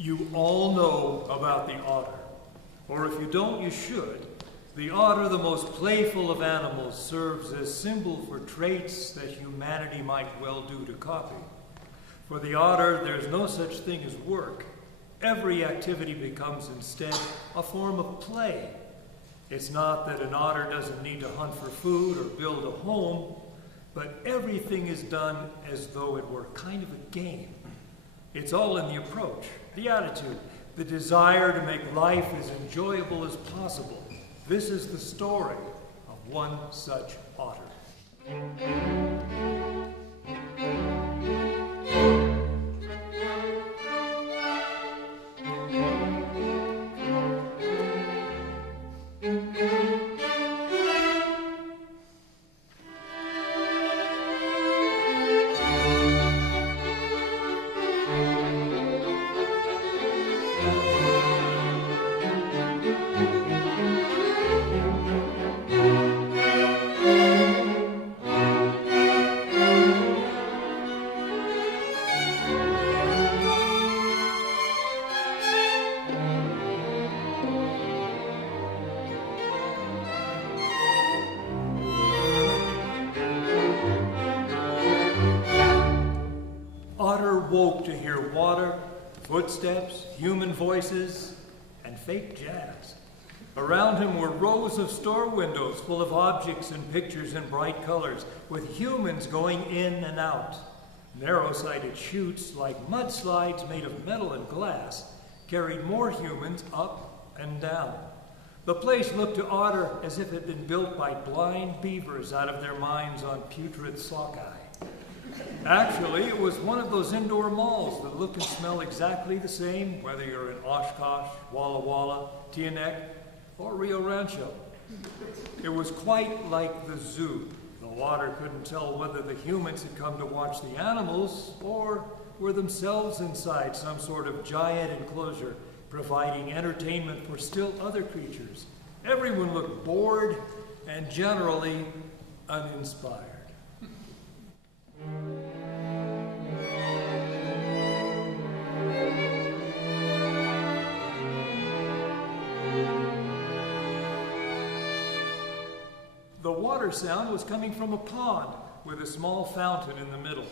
You all know about the otter, or if you don't, you should. The otter, the most playful of animals, serves as symbol for traits that humanity might well do to copy. For the otter, there's no such thing as work. Every activity becomes instead a form of play. It's not that an otter doesn't need to hunt for food or build a home, but everything is done as though it were kind of a game. It's all in the approach, the attitude, the desire to make life as enjoyable as possible. This is the story of one such otter. Woke to hear water, footsteps, human voices, and fake jazz. Around him were rows of store windows full of objects and pictures in bright colors, with humans going in and out. Narrow-sided chutes, like mudslides made of metal and glass, carried more humans up and down. The place looked to Otter as if it had been built by blind beavers out of their minds on putrid sockeye. Actually, it was one of those indoor malls that look and smell exactly the same, whether you're in Oshkosh, Walla Walla, Teaneck, or Rio Rancho. It was quite like the zoo. The water couldn't tell whether the humans had come to watch the animals or were themselves inside some sort of giant enclosure, providing entertainment for still other creatures. Everyone looked bored and generally uninspired. The water sound was coming from a pond with a small fountain in the middle.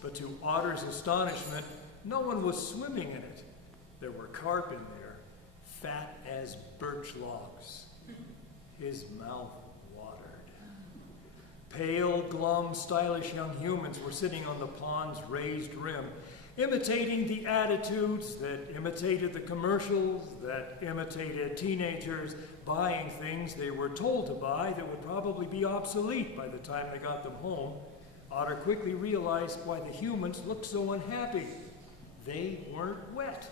But to Otter's astonishment, no one was swimming in it. There were carp in there, fat as birch logs. His mouth watered. Pale, glum, stylish young humans were sitting on the pond's raised rim, imitating the attitudes that imitated the commercials, that imitated teenagers buying things they were told to buy that would probably be obsolete by the time they got them home. Otter quickly realized why the humans looked so unhappy. They weren't wet.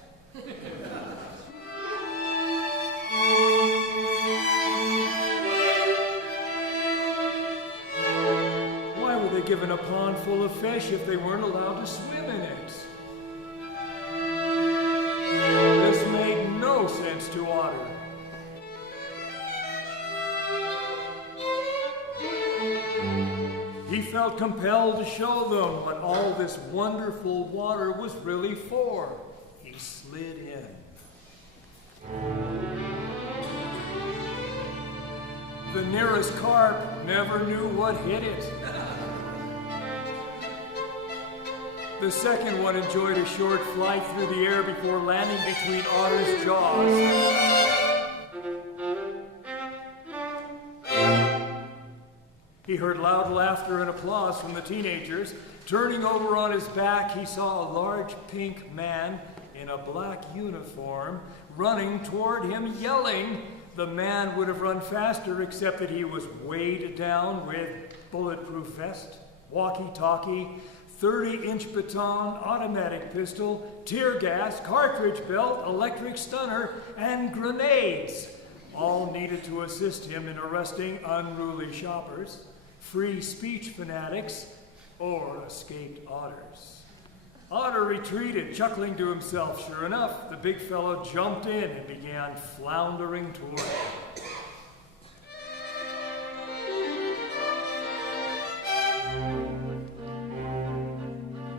Why were they given a pond full of fish if they weren't allowed to swim in it? This made no sense to Otter. He felt compelled to show them what all this wonderful water was really for. He slid in. The nearest carp never knew what hit it. The second one enjoyed a short flight through the air before landing between Otter's jaws. He heard loud laughter and applause from the teenagers. Turning over on his back, he saw a large pink man in a black uniform running toward him, yelling. The man would have run faster, except that he was weighed down with bulletproof vest, walkie-talkie, 30-inch baton, automatic pistol, tear gas, cartridge belt, electric stunner, and grenades, all needed to assist him in arresting unruly shoppers, free speech fanatics, or escaped otters. Otter retreated, chuckling to himself. Sure enough, the big fellow jumped in and began floundering toward him.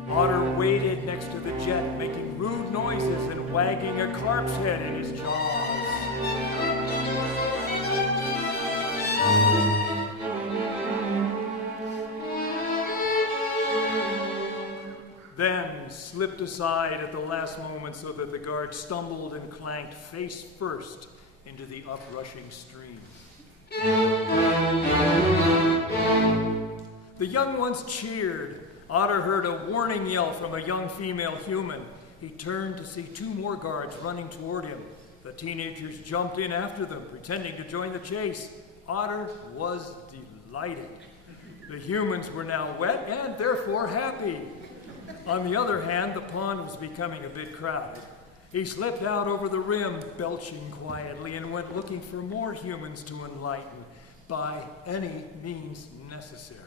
Otter waited next to the jet, making rude noises and wagging a carp's head in his jaws. Then slipped aside at the last moment so that the guard stumbled and clanked face first into the uprushing stream. The young ones cheered. Otter heard a warning yell from a young female human. He turned to see two more guards running toward him. The teenagers jumped in after them, pretending to join the chase. Otter was delighted. The humans were now wet and therefore happy. On the other hand, the pond was becoming a bit crowded. He slipped out over the rim, belching quietly, and went looking for more humans to enlighten by any means necessary.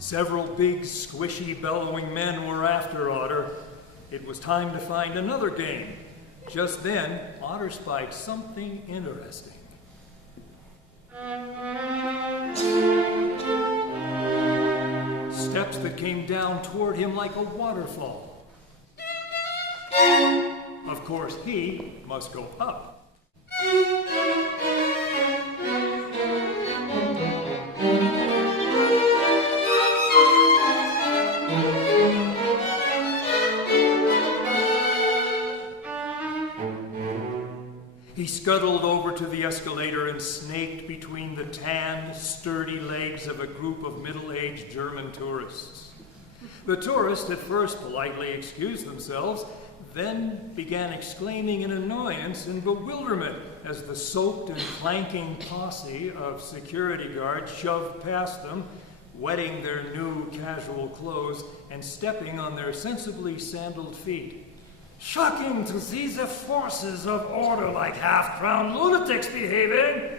Several big, squishy, bellowing men were after Otter. It was time to find another game. Just then, Otter spied something interesting. Steps that came down toward him like a waterfall. Of course, he must go up. He scuttled over to the escalator and snaked between the tanned, sturdy legs of a group of middle-aged German tourists. The tourists at first politely excused themselves, then began exclaiming in annoyance and bewilderment as the soaked and clanking posse of security guards shoved past them, wetting their new casual clothes and stepping on their sensibly sandaled feet. Shocking to see the forces of order like half-crown lunatics behaving.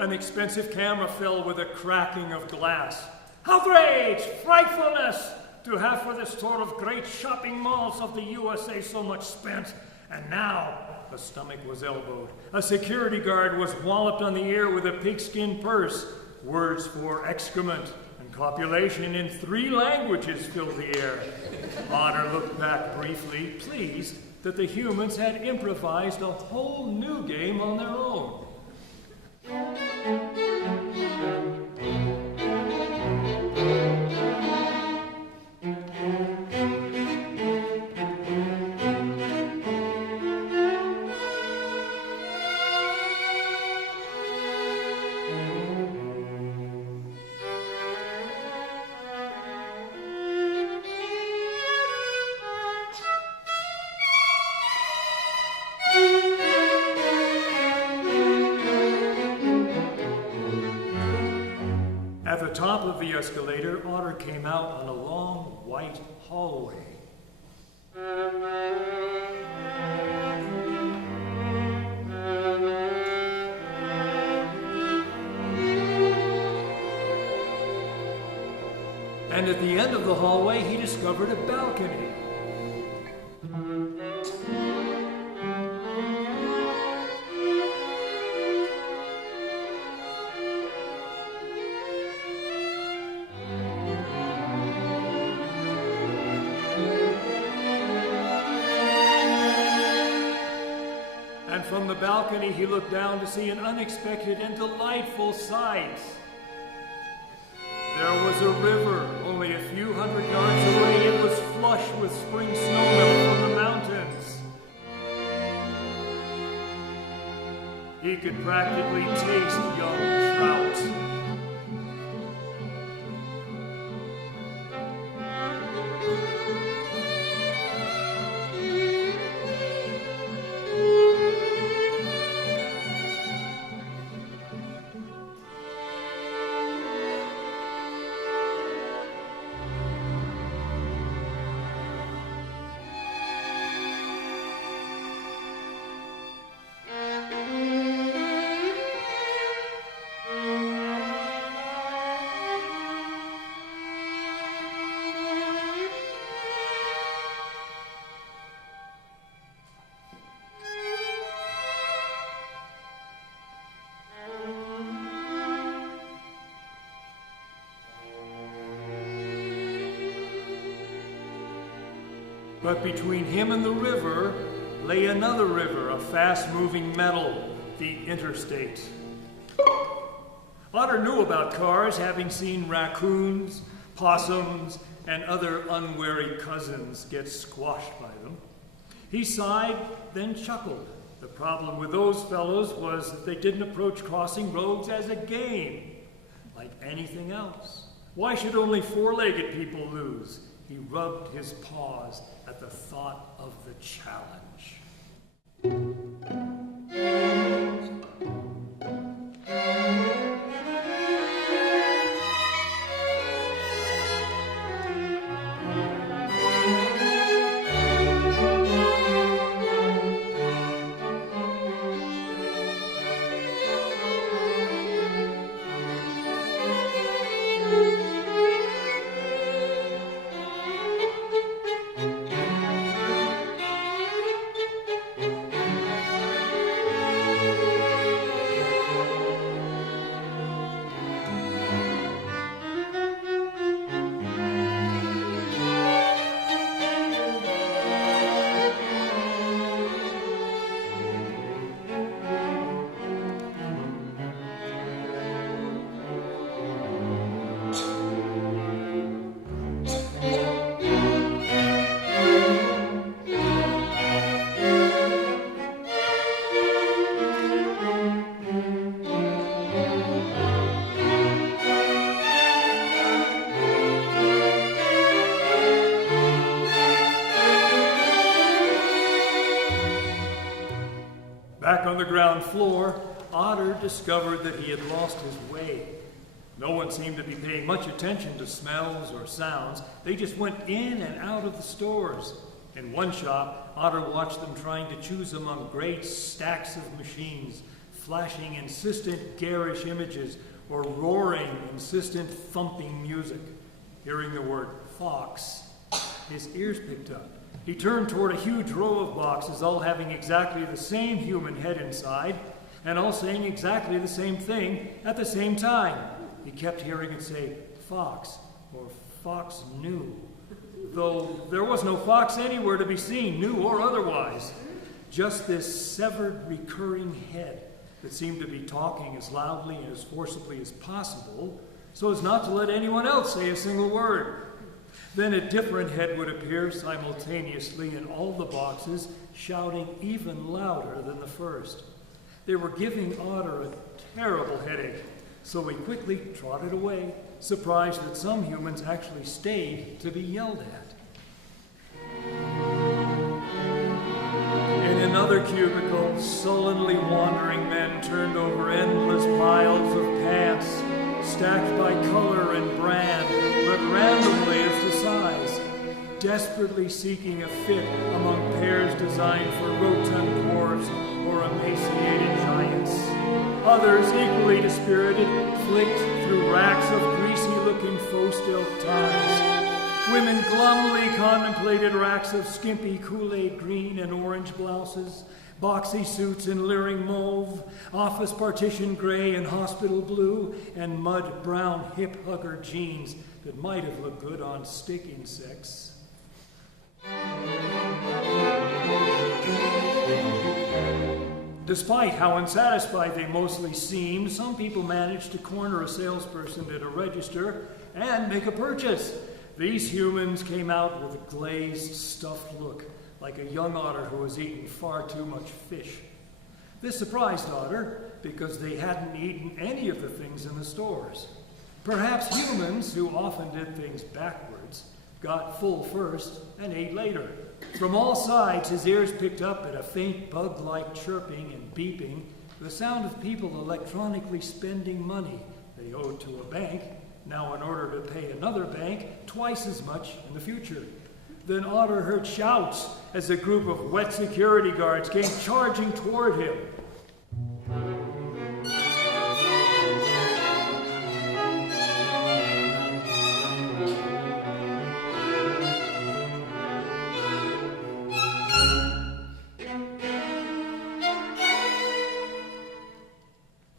An expensive camera fell with a cracking of glass. Outrage! Frightfulness! To have for this tour of great shopping malls of the USA so much spent. And now, a stomach was elbowed. A security guard was walloped on the ear with a pigskin purse. Words for excrement and copulation in 3 languages filled the air. Otter looked back briefly, pleased that the humans had improvised a whole new game on their own. At the top of the escalator, Otter came out on a long, white hallway. And at the end of the hallway, he discovered a balcony. From the balcony, he looked down to see an unexpected and delightful sight. There was a river only a few hundred yards away. It was flush with spring snowmelt from the mountains. He could practically taste young trout. But between him and the river lay another river, a fast-moving metal, the interstate. Otter knew about cars, having seen raccoons, possums, and other unwary cousins get squashed by them. He sighed, then chuckled. The problem with those fellows was that they didn't approach crossing roads as a game, like anything else. Why should only four-legged people lose? He rubbed his paws at the thought of the challenge. Back on the ground floor, Otter discovered that he had lost his way. No one seemed to be paying much attention to smells or sounds. They just went in and out of the stores. In one shop, Otter watched them trying to choose among great stacks of machines, flashing insistent garish images or roaring insistent thumping music. Hearing the word fox, his ears picked up. He turned toward a huge row of boxes, all having exactly the same human head inside, and all saying exactly the same thing at the same time. He kept hearing it say, fox, or fox new, though there was no fox anywhere to be seen, new or otherwise. Just this severed, recurring head that seemed to be talking as loudly and as forcibly as possible, so as not to let anyone else say a single word. Then a different head would appear simultaneously in all the boxes, shouting even louder than the first. They were giving Otter a terrible headache, so he quickly trotted away, surprised that some humans actually stayed to be yelled at. In another cubicle, sullenly wandering men turned over endless piles of pants, stacked by color and brand, but randomly as to size, desperately seeking a fit among pairs designed for rotund dwarves or emaciated giants. Others, equally dispirited, flicked through racks of greasy-looking faux silk ties. Women glumly contemplated racks of skimpy Kool-Aid green and orange blouses, boxy suits in leering mauve, office partition gray and hospital blue, and mud brown hip-hugger jeans that might have looked good on stick insects. Despite how unsatisfied they mostly seemed, some people managed to corner a salesperson at a register and make a purchase. These humans came out with a glazed, stuffed look, like a young otter who has eaten far too much fish. This surprised Otter because they hadn't eaten any of the things in the stores. Perhaps humans, who often did things backwards, got full first and ate later. From all sides, his ears picked up at a faint bug-like chirping and beeping, the sound of people electronically spending money they owed to a bank, now in order to pay another bank twice as much in the future. Then Otter heard shouts as a group of wet security guards came charging toward him.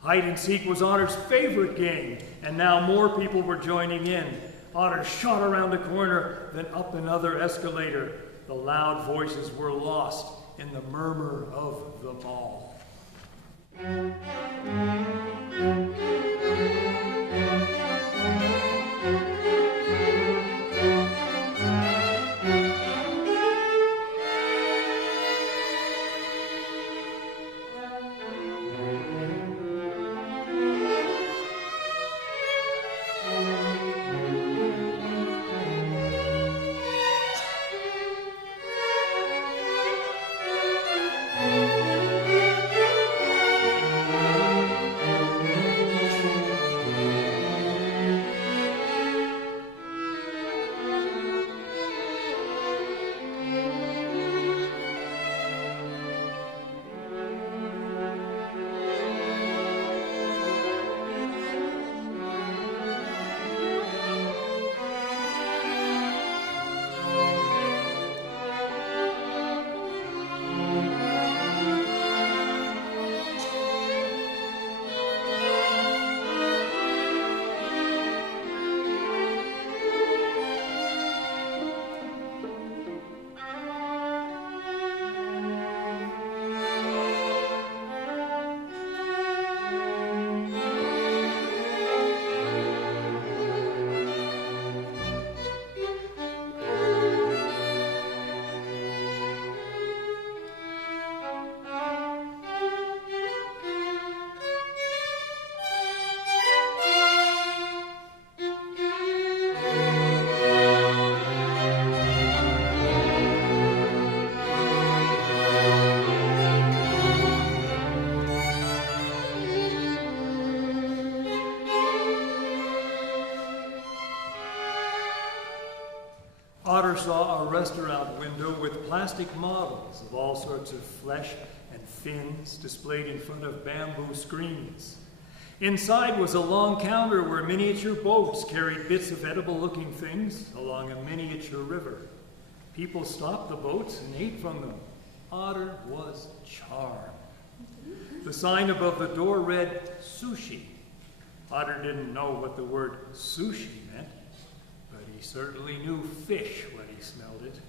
Hide and seek was Otter's favorite game, and now more people were joining in. Otter shot around a corner, then up another escalator. The loud voices were lost in the murmur of the mall. Otter saw a restaurant window with plastic models of all sorts of flesh and fins displayed in front of bamboo screens. Inside was a long counter where miniature boats carried bits of edible-looking things along a miniature river. People stopped the boats and ate from them. Otter was charmed. The sign above the door read, "Sushi." Otter didn't know what the word sushi meant, but he certainly knew fish when he smelled it.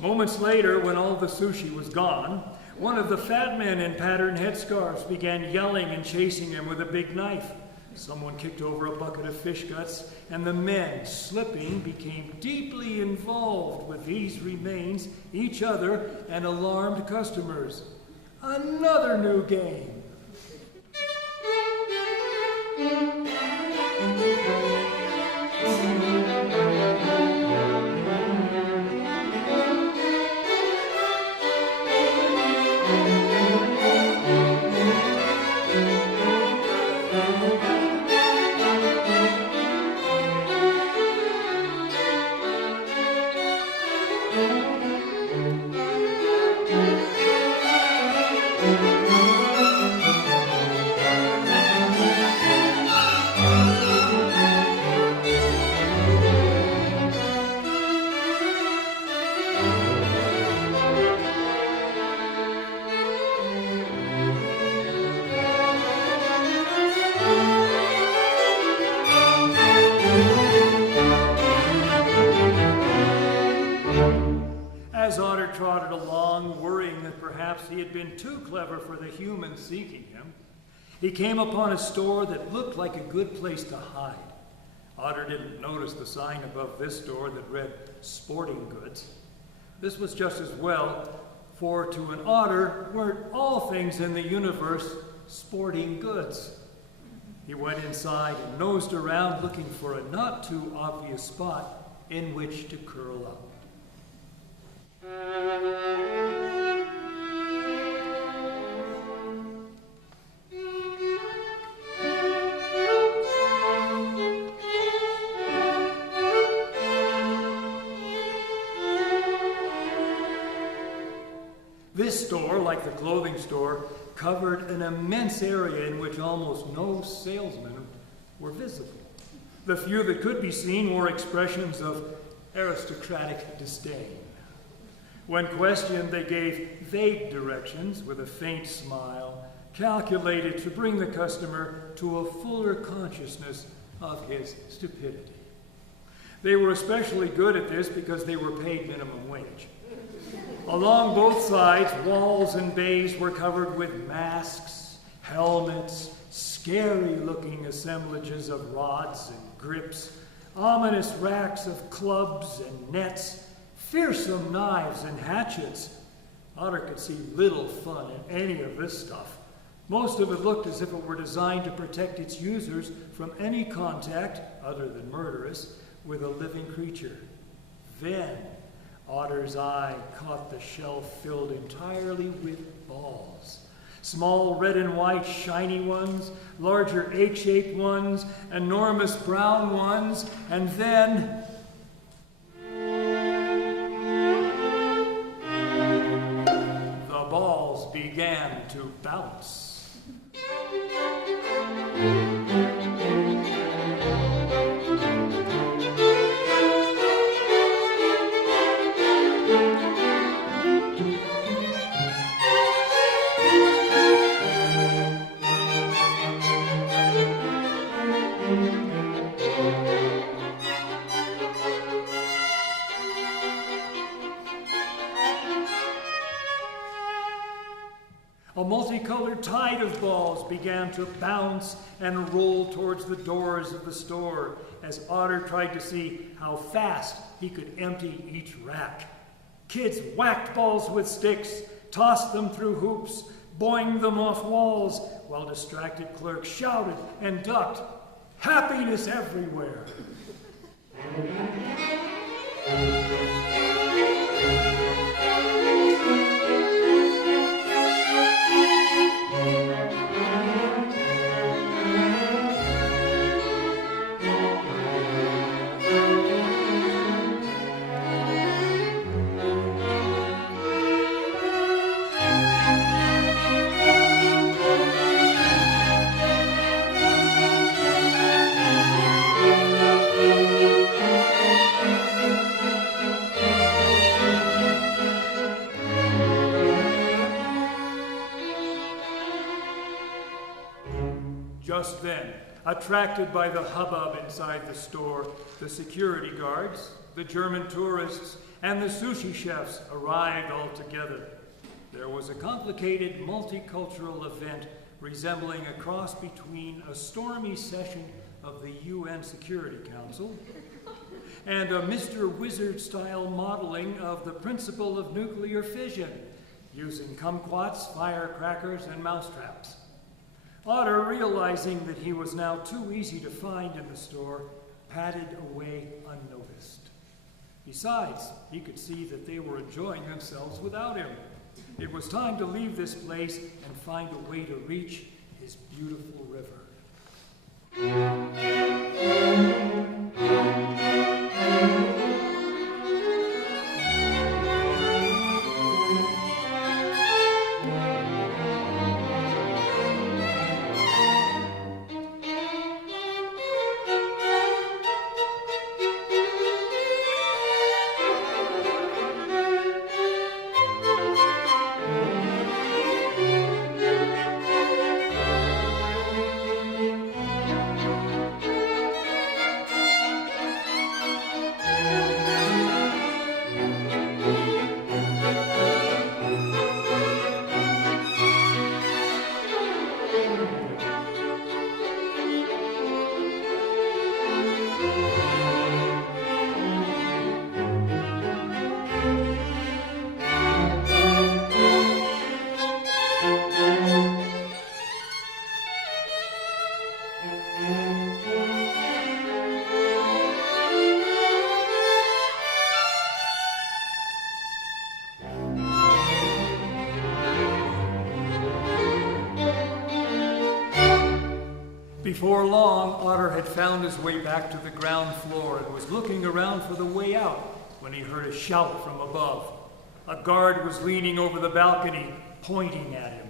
Moments later, when all the sushi was gone, one of the fat men in patterned headscarves began yelling and chasing him with a big knife. Someone kicked over a bucket of fish guts, and the men, slipping, became deeply involved with these remains, each other, and alarmed customers. Another new game. As Otter trotted along, worrying that perhaps he had been too clever for the humans seeking him, he came upon a store that looked like a good place to hide. Otter didn't notice the sign above this door that read sporting goods. This was just as well, for to an otter weren't all things in the universe sporting goods. He went inside and nosed around looking for a not too obvious spot in which to curl up. This store, like the clothing store, covered an immense area in which almost no salesmen were visible. The few that could be seen wore expressions of aristocratic disdain. When questioned, they gave vague directions with a faint smile, calculated to bring the customer to a fuller consciousness of his stupidity. They were especially good at this because they were paid minimum wage. Along both sides, walls and bays were covered with masks, helmets, scary-looking assemblages of rods and grips, ominous racks of clubs and nets, fearsome knives and hatchets. Otter could see little fun in any of this stuff. Most of it looked as if it were designed to protect its users from any contact, other than murderous, with a living creature. Then, Otter's eye caught the shelf filled entirely with balls. Small red and white shiny ones, larger egg-shaped ones, enormous brown ones, and then the balls began to bounce. A multicolored tide of balls began to bounce and roll towards the doors of the store as Otter tried to see how fast he could empty each rack. Kids whacked balls with sticks, tossed them through hoops, boinged them off walls, while distracted clerks shouted and ducked. Happiness everywhere. Just then, attracted by the hubbub inside the store, the security guards, the German tourists, and the sushi chefs arrived all together. There was a complicated multicultural event resembling a cross between a stormy session of the UN Security Council and a Mr. Wizard-style modeling of the principle of nuclear fission, using kumquats, firecrackers, and mousetraps. Otter, realizing that he was now too easy to find in the store, padded away unnoticed. Besides, he could see that they were enjoying themselves without him. It was time to leave this place and find a way to reach his beautiful river. Before long, Otter had found his way back to the ground floor and was looking around for the way out when he heard a shout from above. A guard was leaning over the balcony, pointing at him.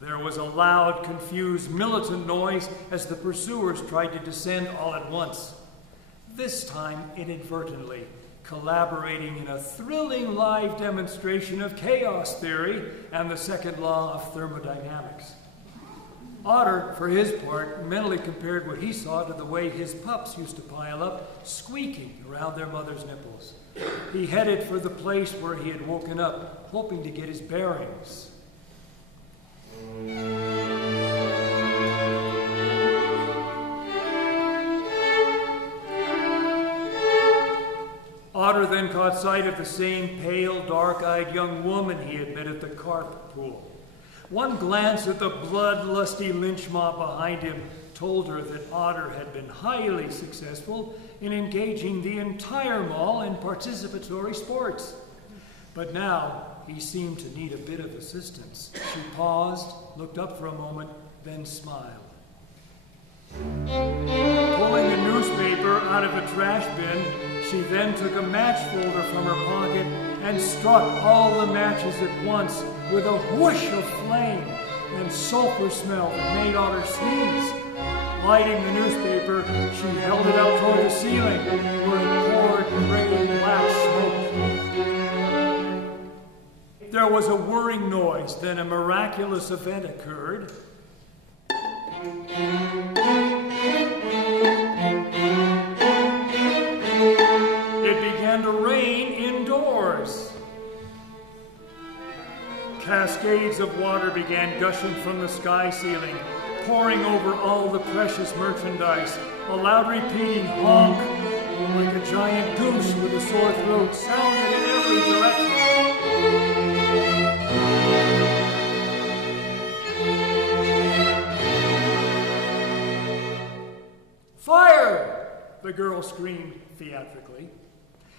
There was a loud, confused, militant noise as the pursuers tried to descend all at once. This time, inadvertently, collaborating in a thrilling live demonstration of chaos theory and the second law of thermodynamics. Otter, for his part, mentally compared what he saw to the way his pups used to pile up, squeaking around their mother's nipples. He headed for the place where he had woken up, hoping to get his bearings. Otter then caught sight of the same pale, dark-eyed young woman he had met at the carp pool. One glance at the bloodlusty lynch mob behind him told her that Otter had been highly successful in engaging the entire mall in participatory sports. But now he seemed to need a bit of assistance. She paused, looked up for a moment, then smiled. Pulling a newspaper out of a trash bin, she then took a match folder from her pocket and struck all the matches at once with a whoosh of flame and sulfur smell that made Otter sneeze. Lighting the newspaper, she held it out toward the ceiling, where it poured gray black smoke. There was a whirring noise, then a miraculous event occurred. It began to rain indoors. Cascades of water began gushing from the sky ceiling, pouring over all the precious merchandise. A loud repeating honk, like a giant goose with a sore throat, sounded in every direction. Fire! The girl screamed theatrically.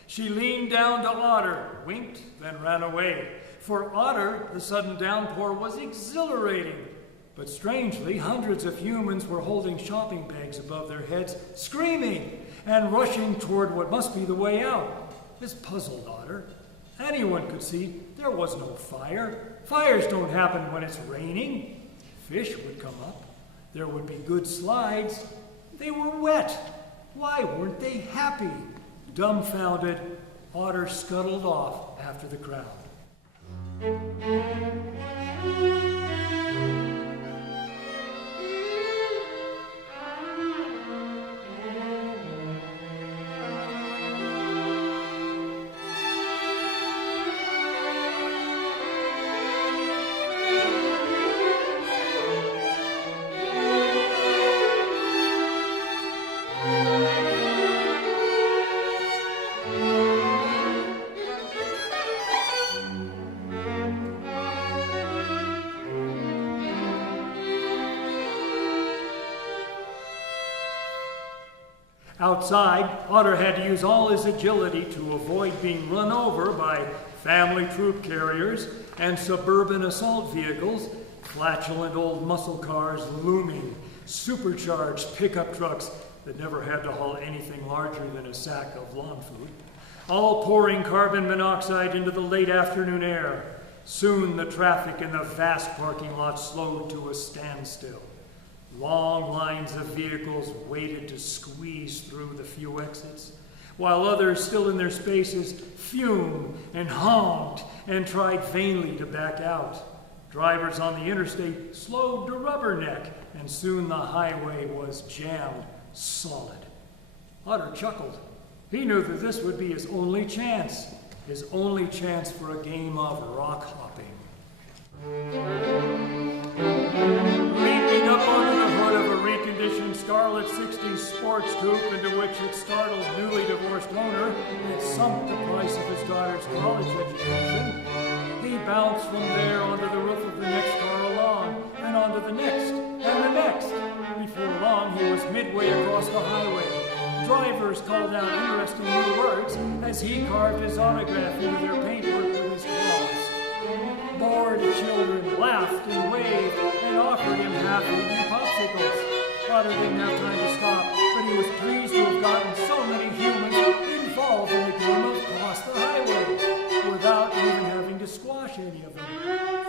She leaned down to Otter, winked, then ran away. For Otter, the sudden downpour was exhilarating. But strangely, hundreds of humans were holding shopping bags above their heads, screaming and rushing toward what must be the way out. This puzzled Otter. Anyone could see there was no fire. Fires don't happen when it's raining. Fish would come up. There would be good slides. They were wet. Why weren't they happy? Dumbfounded, Otter scuttled off after the crowd. Outside, Otter had to use all his agility to avoid being run over by family troop carriers and suburban assault vehicles, flatulent old muscle cars looming, supercharged pickup trucks that never had to haul anything larger than a sack of lawn food, all pouring carbon monoxide into the late afternoon air. Soon the traffic in the vast parking lot slowed to a standstill. Long lines of vehicles waited to squeeze through the few exits, while others, still in their spaces, fumed and honked and tried vainly to back out. Drivers on the interstate slowed to rubberneck, and soon the highway was jammed solid. Otter chuckled. He knew that this would be his only chance for a game of rock hopping. Leaping up onto the hood of a reconditioned Scarlet 60s sports coupe into which its startled newly divorced owner had sunk the price of his daughter's college education, he bounced from there onto the roof of the next car along, and onto the next, and the next. Before long, he was midway across the highway. Drivers called out interesting new words as he carved his autograph into their paintwork with his claws. Bored children laughed and waved and offered him half-eaten popsicles. Father didn't have time to stop, but he was pleased to have gotten so many humans involved in the game of Cross the Highway without even having to squash any of them.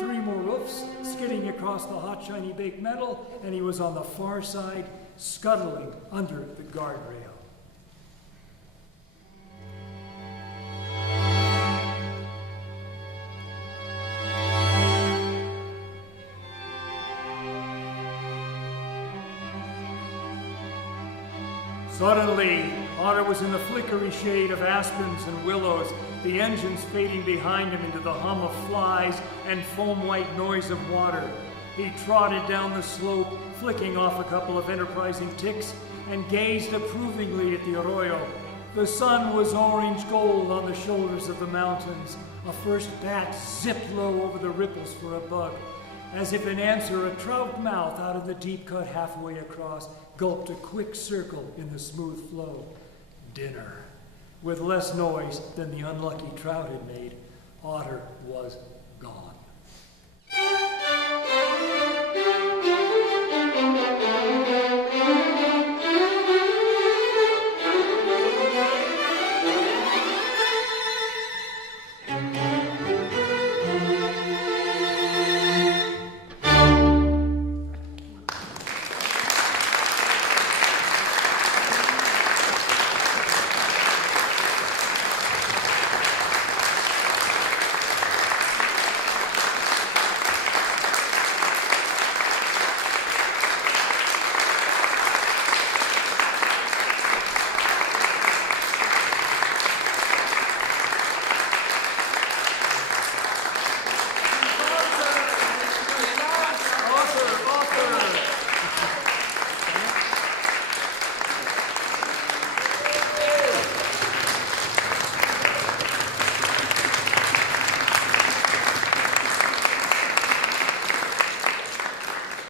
3 more roofs, skidding across the hot, shiny baked metal, and he was on the far side, scuttling under the guardrail. Suddenly, Otter was in the flickery shade of aspens and willows, the engines fading behind him into the hum of flies and foam-white noise of water. He trotted down the slope, flicking off a couple of enterprising ticks, and gazed approvingly at the arroyo. The sun was orange gold on the shoulders of the mountains. A first bat zipped low over the ripples for a bug. As if in answer, a trout mouth out of the deep cut halfway across gulped a quick circle in the smooth flow. Dinner. With less noise than the unlucky trout had made, Otter was gone.